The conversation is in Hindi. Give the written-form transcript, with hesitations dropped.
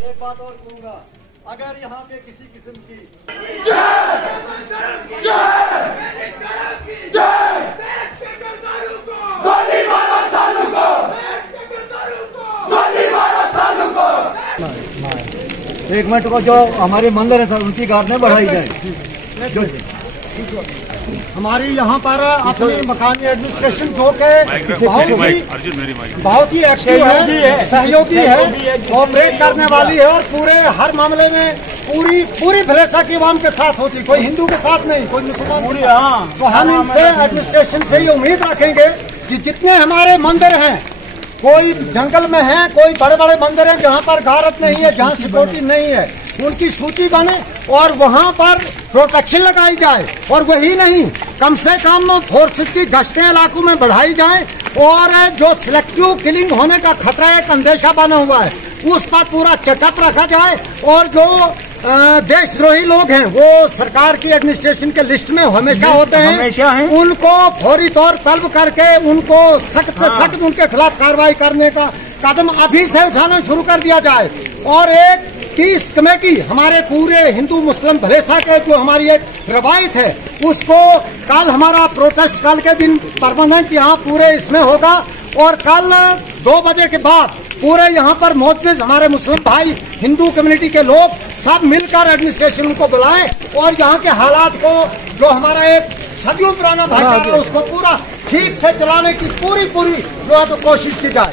और एक बात और कहूँगा, अगर यहाँ पे किसी किस्म की एक मिनट को जो हमारे मंदिर है सर उनकी गार्डें बढ़ाई जाए। हमारी यहाँ पर अपनी मकानी एडमिनिस्ट्रेशन जो के बहुत ही एक्टिव है, सहयोगी है, कोऑपरेट करने वाली है और पूरे हर मामले में पूरी भलेसा की आवाम के साथ होती, कोई हिंदू के साथ नहीं, कोई मुसलमान। तो हम इनसे एडमिनिस्ट्रेशन से ये उम्मीद रखेंगे कि जितने हमारे मंदिर हैं, कोई जंगल में है, कोई बड़े बड़े मंदिर हैं जहाँ पर गारत नहीं है, जहाँ सिक्योरिटी नहीं है, उनकी सूची बने और वहाँ पर प्रोटेक्शन लगाई जाए। और वही नहीं, कम से कम फोर्सेज की गश्तें इलाकों में बढ़ाई जाए और जो सिलेक्टिव किलिंग होने का खतरा एक अंदेशा बना हुआ है उस पर पूरा चेकअप रखा जाए। और जो देशद्रोही लोग हैं वो सरकार की एडमिनिस्ट्रेशन के लिस्ट में हमेशा होते हैं, उनको फौरी तौर तलब करके उनको सख्त से सख्त उनके खिलाफ कार्रवाई करने का कदम अभी से उठाना शुरू कर दिया जाए। और एक पीस कमेटी हमारे पूरे हिंदू मुस्लिम भलेसा के जो हमारी एक रवायत है उसको कल हमारा प्रोटेस्ट कल के दिन परमानेंट यहाँ पूरे इसमें होगा और कल 2 बजे के बाद पूरे यहाँ पर मौजूद हमारे मुस्लिम भाई हिंदू कम्युनिटी के लोग सब मिलकर एडमिनिस्ट्रेशन को बुलाएं और यहाँ के हालात को जो हमारा एक सदियों पुराना भाईचारा है उसको पूरा ठीक से चलाने की पूरी जो है तो कोशिश की जाए।